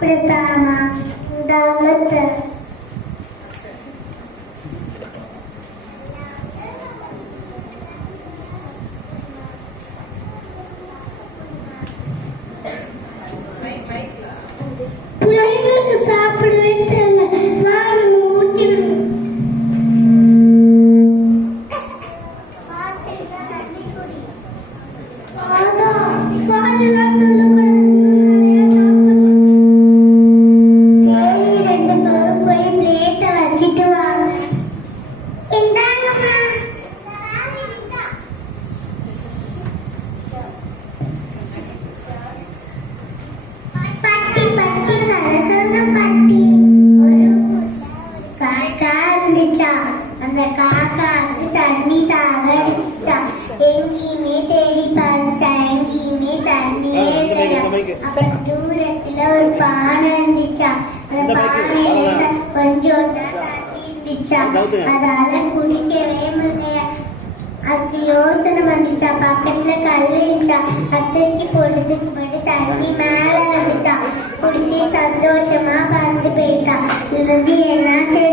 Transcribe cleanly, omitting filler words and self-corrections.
pertama dapat பிள்ளைங்களுக்கு சாப்பிடவே தெரியல வாரம் ஊட்டி அந்த காக்காவுக்கு தண்ணி தாக எங்கேயுமே தேடி பார்த்தா எங்கேயுமே தண்ணியே அப்ப தூரத்துல ஒரு பானை இருந்துச்சா அந்த பானையில கொஞ்சம் தண்ணி இருந்துச்சா அதால குடிக்கவே முடியல அதுக்கு யோசனை வந்துச்சா பக்கத்துல கல்லு இருந்துச்சா அத்தைக்கு போட்டதுக்கு மட்டும் தண்ணி மேல வந்துட்டா குடிச்சு சந்தோஷமா பறந்து போயிட்டா இது என்ன